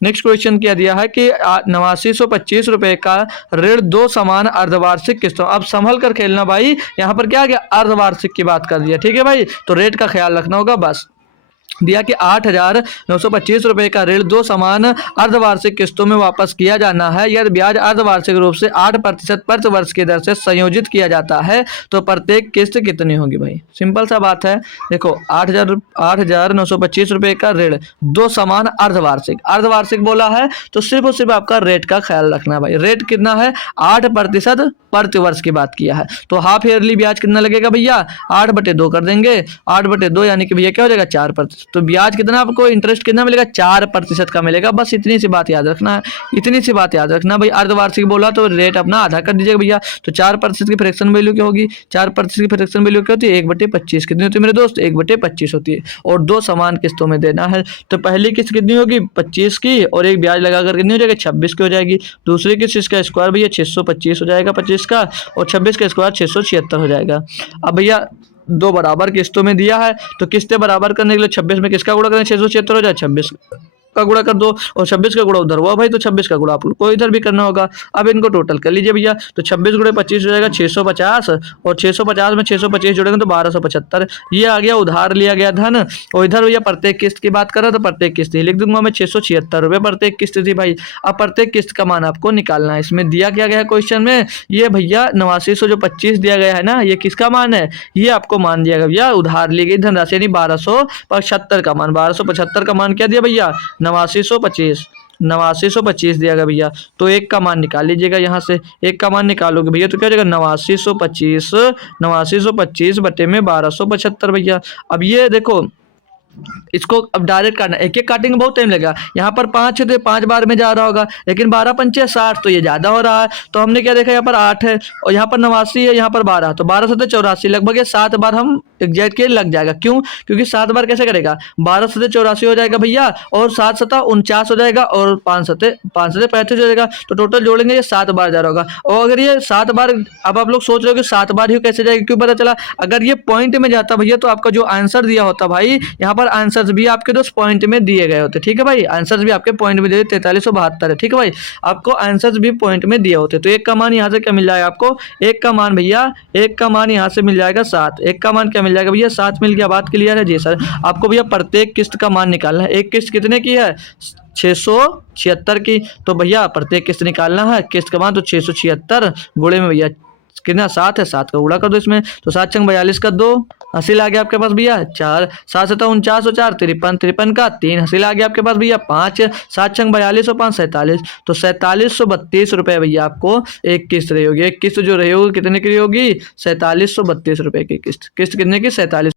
Next question क्या दिया है कि 8925 रुपए का ऋण 2 समान अर्धवार्षिक किस्तों। अब संभल कर खेलना भाई, यहाँ पर क्या आ गया, अर्धवार्षिक की बात कर दिया, ठीक है भाई। तो रेट का ख्याल रखना होगा बस। दिया कि 8,925 रुपए का ऋण 2 समान अर्धवार्षिक किस्तों में वापस किया जाना है। यदि ब्याज अर्धवार्षिक रूप से 8% प्रति वर्ष की दर से संयोजित किया जाता है तो प्रत्येक किस्त कितनी होगी भाई। सिंपल सा बात है। देखो 8,925 रुपए का ऋण 2 समान अर्धवार्षिक बोला है तो सिर्फ और सिर्फ आपका रेट का ख्याल रखना है भाई। रेट कितना है, 8% प्रति वर्ष की बात किया है। तो हाफ ईयरली ब्याज कितना लगेगा भैया, 8/2 कर देंगे। 8/2 यानी कि भैया क्या हो जाएगा, 4%। तो ब्याज कितना, आपको इंटरेस्ट कितना मिलेगा, 4% का मिलेगा। बस इतनी सी बात याद रखना है, इतनी सी बात याद रखना भाई। अर्धवार्षिक बोला तो रेट अपना आधा कर दीजिएगा भैया। तो 4% की फ्रैक्शन वैल्यू क्या होगी, 4% की फ्रैक्शन वैल्यू क्या होती है, 1/25 कितनी होती है मेरे दोस्त, 1/25 होती है। और 2 समान किस्तों में देना है। तो पहली किस्त कितनी होगी, 25 की, और एक ब्याज लगाकर कितनी हो जाएगी, 26 की हो जाएगी। दूसरी किस्त इसका स्क्वायर भैया 625 हो जाएगा 25 का, और 26 का स्क्वायर 676 हो जाएगा। अब भैया 2 बराबर किस्तों में दिया है तो किस्तें बराबर करने के लिए 26 में किसका गुणा करें, 676 हो जाए, 26 का गुणा कर दो, और 26 का गुणा उधर हुआ भाई तो 26 का गुणा आप लोग को इधर भी करना होगा। अब इनको टोटल कर लीजिए भैया। तो 26 गुणे 25 हो जाएगा 650, और 650 में 625 जोड़ेंगे तो 1275। ये आ गया उधार लिया गया धन। और इधर भैया प्रत्येक किस्त की बात कर रहा तो प्रत्येक किस्त ही लिख दूंगा मैं, 676 रुपये प्रत्येक किस्त थी भाई। अब प्रत्येक किस्त का मान आपको निकालना है। इसमें दिया क्या गया है क्वेश्चन में, ये भैया 8925 दिया गया है ना, ये किसका मान है, ये आपको मान दिया गया भैया उधार ली गई धनराशि यानी 1275 का मान। 1275 का मान क्या दिया भैया, 8925 दिया गया भैया। तो एक का मान निकाल लीजिएगा, यहाँ से एक का मान निकालोगे भैया तो क्या हो जाएगा, 8925 बटे में 1275 भैया। अब ये देखो इसको अब डायरेक्ट काटना, एक एक काटेंगे बहुत टाइम लगेगा। यहाँ पर 5 है तो 5 बार में जा रहा होगा, लेकिन 12 पंचे 60 तो ये ज्यादा हो रहा है। तो हमने क्या देखा, यहाँ पर 8 है और यहाँ पर 89 है, यहाँ पर 12, तो 12 7 84 लगभग ये 7 बार हम एग्जैक्ट के लग जाएगा। क्यों, क्योंकि 7 बार कैसे करेगा, 12 7 84 हो जाएगा भैया, और 7 7 49 हो जाएगा, और 5 7 35 हो जाएगा। तो टोटल जोड़ेंगे ये 7 बार जा रहा होगा। और अगर ये 7 बार, अब आप लोग सोच रहे हो कि 7 बार ही कैसे जाएगा, क्यों पता चला, अगर ये पॉइंट में जाता भैया तो आपका जो आंसर दिया होता भाई, यहाँ पर आंसर्स भी आपके दोस्त पॉइंट में दिए गए होते, ठीक है भाई। आंसर्स भी आपके पॉइंट में दिए 4372 है, ठीक है भाई। आपको आंसर्स भी पॉइंट में दिए होते। तो एक का मान यहाँ से क्या मिल जाएगा आपको, एक का मान भैया, एक का मान यहाँ से मिल जाएगा 7। एक का मान क्या मिल जाएगा भैया, 7 मिल गया। बात क्लियर है जी सर। आपको भैया प्रत्येक किस्त का मान निकालना है। एक किस्त कितने की है, 676 की। तो भैया प्रत्येक किस्त निकालना है, किस्त का मान तो 676 गुणे में भैया कितना 7 है, 7 का गुणा कर दो इसमें, तो 7 छंग 42 कर दो, हासिल आ गया आपके पास भैया 4, 7 7 49 और 4 53, 53 का 3 हासिल आ गया आपके पास भैया 5, 7 छंग 42 और 5 47, तो 4732 रुपए भैया आपको एक किस्त रही होगी। एक किस्त जो रही होगी कितने की रही होगी, 4732 रुपए की किस्त। किस्त कितने की, 47।